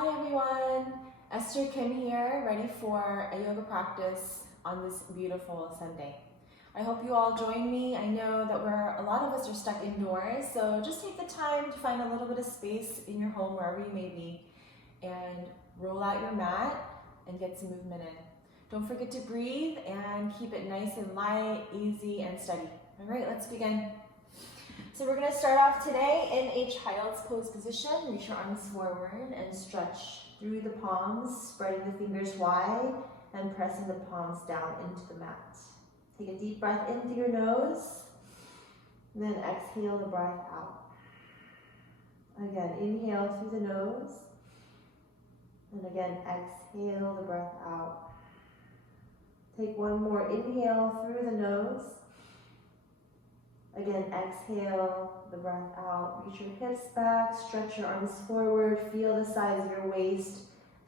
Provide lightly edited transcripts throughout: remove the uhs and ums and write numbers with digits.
Hi everyone, Esther Kim here, ready for a yoga practice on this beautiful Sunday. I hope you all join me. I know that a lot of us are stuck indoors, so just take the time to find a little bit of space in your home, wherever you may be, and roll out your mat and get some movement in. Don't forget to breathe and keep it nice and light, easy, and steady. All right, let's begin. So we're going to start off today in a child's pose position. Reach your arms forward and stretch through the palms, spreading the fingers wide and pressing the palms down into the mat. Take a deep breath in through your nose, and then exhale the breath out. Again, inhale through the nose, and again, exhale the breath out. Take one more inhale through the nose. Again, exhale the breath out. Reach your hips back, stretch your arms forward, feel the size of your waist,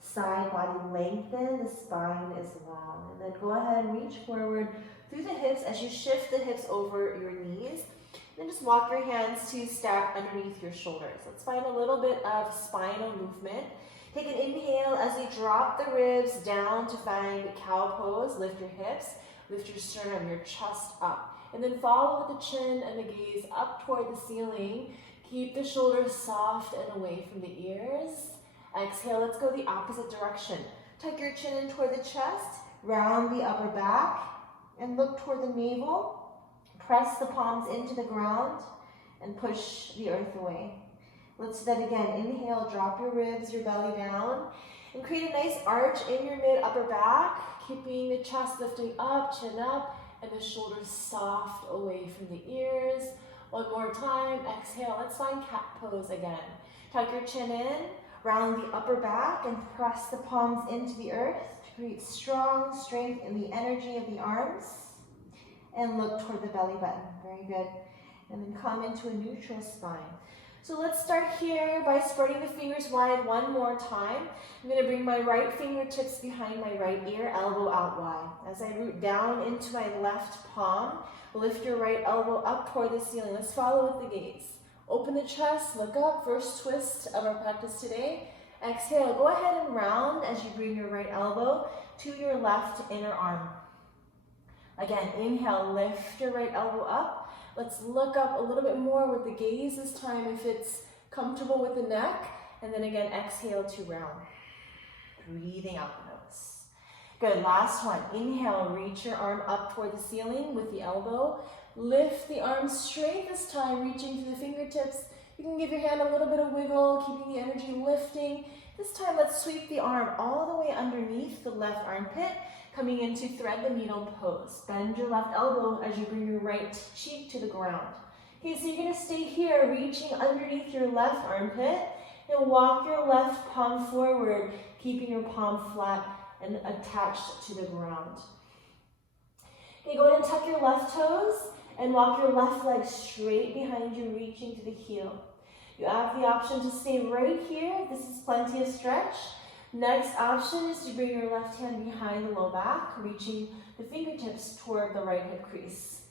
side body lengthen, the spine is long. And then go ahead and reach forward through the hips as you shift the hips over your knees. Then just walk your hands to stack underneath your shoulders. Let's find a little bit of spinal movement. Take an inhale as you drop the ribs down to find cow pose. Lift your hips, lift your sternum, your chest up. And then follow with the chin and the gaze up toward the ceiling. Keep the shoulders soft and away from the ears. Exhale, let's go the opposite direction. Tuck your chin in toward the chest, round the upper back, and look toward the navel. Press the palms into the ground and push the earth away. Let's do that again. Inhale, drop your ribs, your belly down, and create a nice arch in your mid-upper back, keeping the chest lifting up, chin up, and the shoulders soft away from the ears. One more time, exhale. Let's find cat pose again. Tuck your chin in, round the upper back, and press the palms into the earth to create strong strength in the energy of the arms. And look toward the belly button. Very good. And then come into a neutral spine. So let's start here by spreading the fingers wide one more time. I'm going to bring my right fingertips behind my right ear, elbow out wide. As I root down into my left palm, lift your right elbow up toward the ceiling. Let's follow with the gaze. Open the chest, look up, first twist of our practice today. Exhale, go ahead and round as you bring your right elbow to your left inner arm. Again, inhale, lift your right elbow up. Let's look up a little bit more with the gaze this time if it's comfortable with the neck. And then again, exhale to round. Breathing out the nose. Good, last one. Inhale, reach your arm up toward the ceiling with the elbow. Lift the arm straight this time, reaching to the fingertips. You can give your hand a little bit of wiggle, keeping the energy lifting. This time, let's sweep the arm all the way underneath the left armpit, coming into thread the needle pose. Bend your left elbow as you bring your right cheek to the ground. Okay, so you're gonna stay here, reaching underneath your left armpit, and walk your left palm forward, keeping your palm flat and attached to the ground. Okay, go ahead and tuck your left toes and walk your left leg straight behind you, reaching to the heel. You have the option to stay right here. This is plenty of stretch. Next option is to bring your left hand behind the low back, reaching the fingertips toward the right hip crease.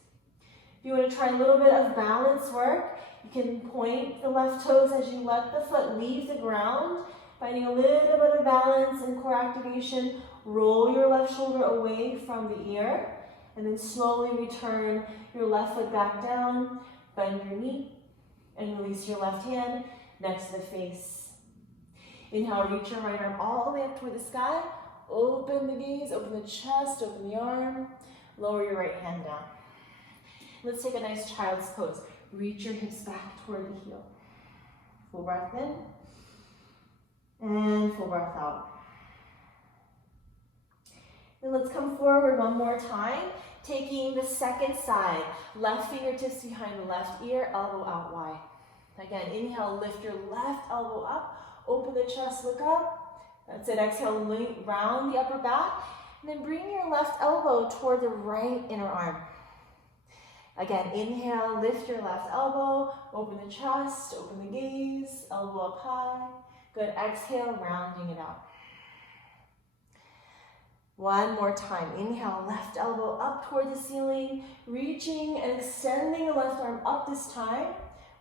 If you want to try a little bit of balance work, you can point the left toes as you let the foot leave the ground, finding a little bit of balance and core activation. Roll your left shoulder away from the ear, and then slowly return your left foot back down, bend your knee, and release your left hand next to the face. Inhale, reach your right arm all the way up toward the sky. Open the gaze, open the chest, open the arm. Lower your right hand down. Let's take a nice child's pose. Reach your hips back toward the heel. Full breath in. And full breath out. Then let's come forward one more time. Taking the second side. Left fingertips behind the left ear, elbow out wide. Again, inhale, lift your left elbow up. Open the chest, look up. That's it. Exhale, round the upper back. And then bring your left elbow toward the right inner arm. Again, inhale, lift your left elbow. Open the chest, open the gaze, elbow up high. Good. Exhale, rounding it out. One more time. Inhale, left elbow up toward the ceiling, reaching and extending the left arm up this time.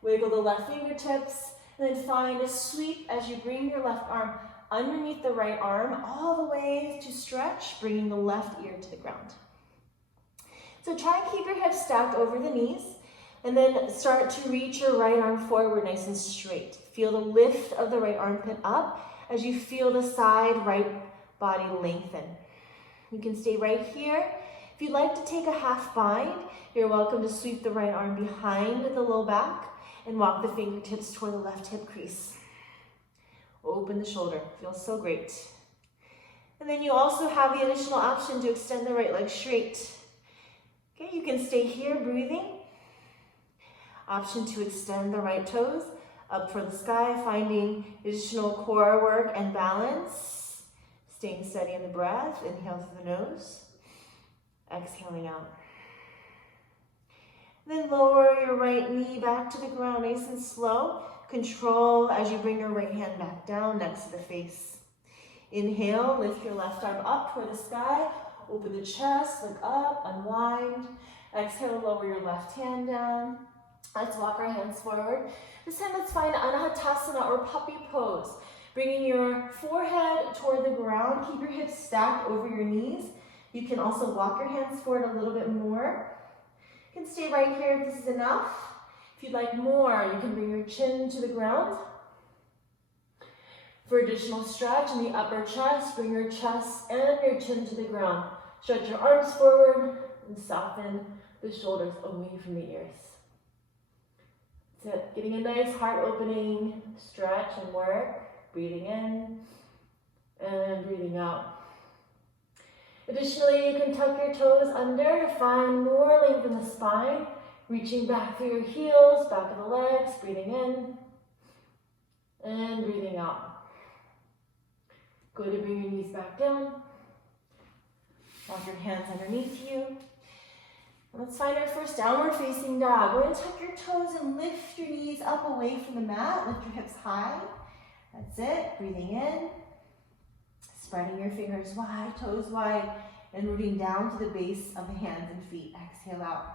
Wiggle the left fingertips, and then find a sweep as you bring your left arm underneath the right arm all the way to stretch, bringing the left ear to the ground. So try and keep your hips stacked over the knees, and then start to reach your right arm forward nice and straight. Feel the lift of the right armpit up as you feel the side right body lengthen. You can stay right here. If you'd like to take a half bind, you're welcome to sweep the right arm behind the low back and walk the fingertips toward the left hip crease. Open the shoulder, feels so great. And then you also have the additional option to extend the right leg straight. Okay, you can stay here breathing. Option to extend the right toes up toward the sky, finding additional core work and balance. Staying steady in the breath, inhale through the nose, exhaling out. Then lower your right knee back to the ground, nice and slow. Control as you bring your right hand back down next to the face. Inhale, lift your left arm up toward the sky. Open the chest, look up, unwind. Exhale, lower your left hand down. Let's walk our hands forward. This time let's find Anahatasana or puppy pose. Bringing your forehead toward the ground. Keep your hips stacked over your knees. You can also walk your hands forward a little bit more. You can stay right here if this is enough. If you'd like more, you can bring your chin to the ground. For additional stretch in the upper chest, bring your chest and your chin to the ground. Stretch your arms forward and soften the shoulders away from the ears. That's it. Getting a nice heart opening stretch and work. Breathing in and breathing out. Additionally, you can tuck your toes under to find more length in the spine. Reaching back through your heels, back of the legs, breathing in and breathing out. Good to bring your knees back down. Walk your hands underneath you. And let's find our first downward facing dog. Go ahead and tuck your toes and lift your knees up away from the mat. Lift your hips high. That's it. Breathing in. Spreading your fingers wide, toes wide, and rooting down to the base of the hands and feet. Exhale out.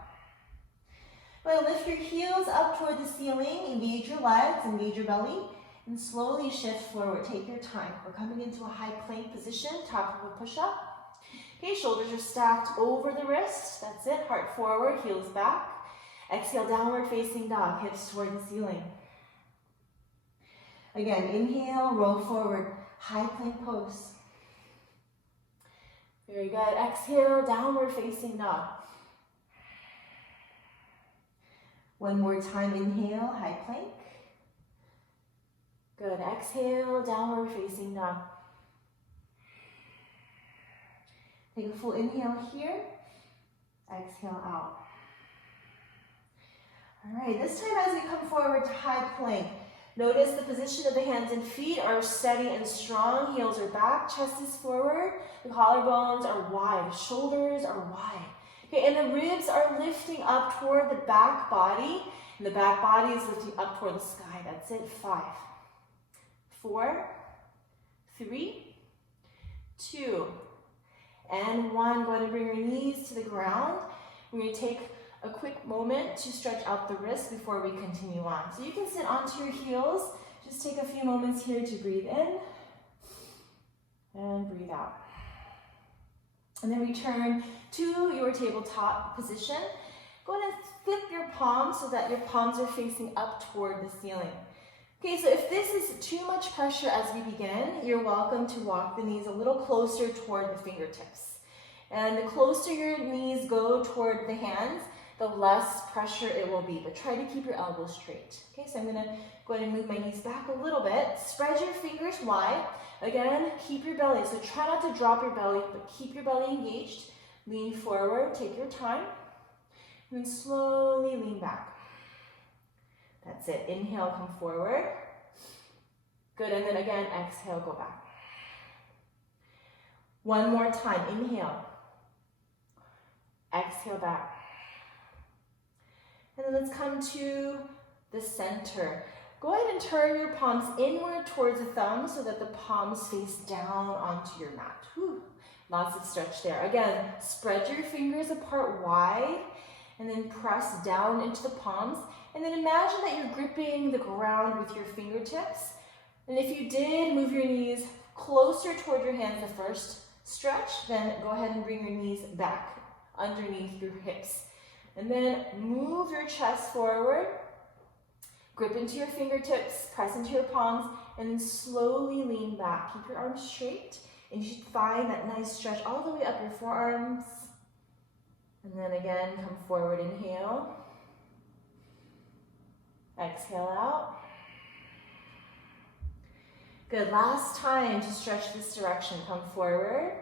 Well, lift your heels up toward the ceiling, engage your legs, engage your belly, and slowly shift forward. Take your time. We're coming into a high plank position, top of a push-up. Okay, shoulders are stacked over the wrists. That's it. Heart forward, heels back. Exhale, downward facing dog, hips toward the ceiling. Again, inhale, roll forward, high plank pose. Very good. Exhale, downward facing dog. One more time, inhale, high plank. Good, exhale, downward facing dog. Take a full inhale here, exhale out. All right, this time as we come forward to high plank, notice the position of the hands and feet are steady and strong. Heels are back, chest is forward, the collarbones are wide, shoulders are wide. Okay, and the ribs are lifting up toward the back body, and the back body is lifting up toward the sky. That's it. 5, 4, 3, 2, and 1. Go ahead and bring your knees to the ground. We're going to take a quick moment to stretch out the wrists before we continue on. So you can sit onto your heels. Just take a few moments here to breathe in and breathe out. And then return to your tabletop position. Go ahead and flip your palms so that your palms are facing up toward the ceiling. Okay, so if this is too much pressure as we begin, you're welcome to walk the knees a little closer toward the fingertips. And the closer your knees go toward the hands, the less pressure it will be. But try to keep your elbows straight. Okay, so I'm going to go ahead and move my knees back a little bit. Spread your fingers wide. Again, keep your belly. So try not to drop your belly, but keep your belly engaged. Lean forward, take your time. And then slowly lean back. That's it. Inhale, come forward. Good, and then again, exhale, go back. One more time. Inhale. Exhale back. And then let's come to the center. Go ahead and turn your palms inward towards the thumb so that the palms face down onto your mat. Whew. Lots of stretch there. Again, spread your fingers apart wide and then press down into the palms. And then imagine that you're gripping the ground with your fingertips. And if you did, move your knees closer toward your hands the first stretch, then go ahead and bring your knees back underneath your hips. And then move your chest forward, grip into your fingertips, press into your palms, and then slowly lean back. Keep your arms straight, and you should find that nice stretch all the way up your forearms. And then again, come forward, inhale. Exhale out. Good, last time to stretch this direction. Come forward.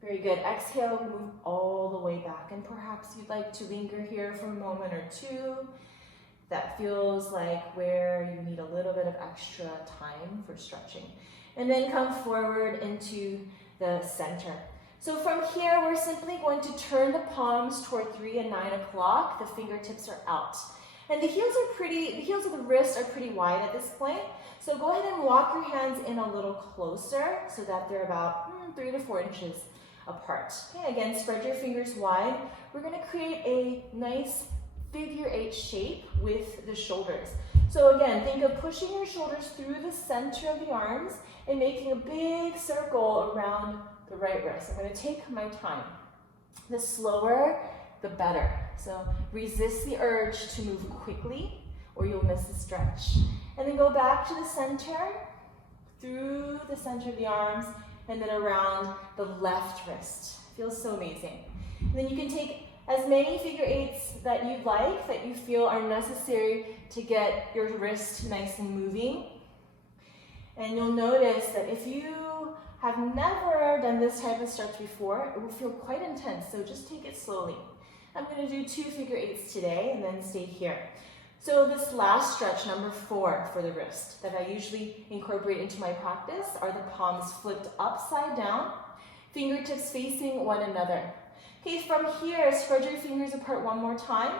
Very good. Exhale, move all the way back. And perhaps you'd like to linger here for a moment or two. That feels like where you need a little bit of extra time for stretching. And then come forward into the center. So from here, we're simply going to turn the palms toward 3 and 9 o'clock. The fingertips are out. And the heels of the wrists are pretty wide at this point. So go ahead and walk your hands in a little closer so that they're about 3 to 4 inches apart. Okay, again, spread your fingers wide. We're going to create a nice figure 8 shape with the shoulders. So again, think of pushing your shoulders through the center of the arms and making a big circle around the right wrist. I'm going to take my time. The slower, the better. So resist the urge to move quickly or you'll miss the stretch. And then go back to the center, through the center of the arms, and then around the left wrist. Feels so amazing. And then you can take as many figure 8s that you'd like, that you feel are necessary to get your wrist nice and moving. And you'll notice that if you have never done this type of stretch before, it will feel quite intense, so just take it slowly. I'm going to do 2 figure 8s today and then stay here. So this last stretch, number 4 for the wrist, that I usually incorporate into my practice are the palms flipped upside down, fingertips facing one another. Okay, from here, spread your fingers apart one more time.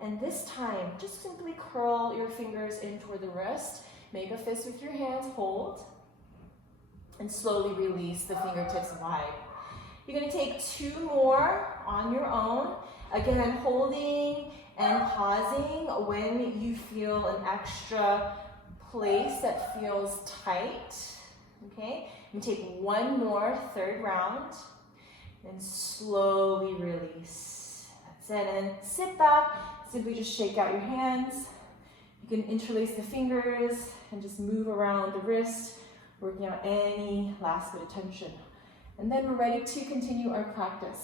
And this time, just simply curl your fingers in toward the wrist. Make a fist with your hands, hold, and slowly release the fingertips wide. You're going to take 2 more on your own. Again, holding and pausing when you feel an extra place that feels tight. Okay, and take 1 more, 3rd round, and slowly release. That's it, and sit back. Simply just shake out your hands. You can interlace the fingers and just move around the wrist, working out any last bit of tension. And then we're ready to continue our practice.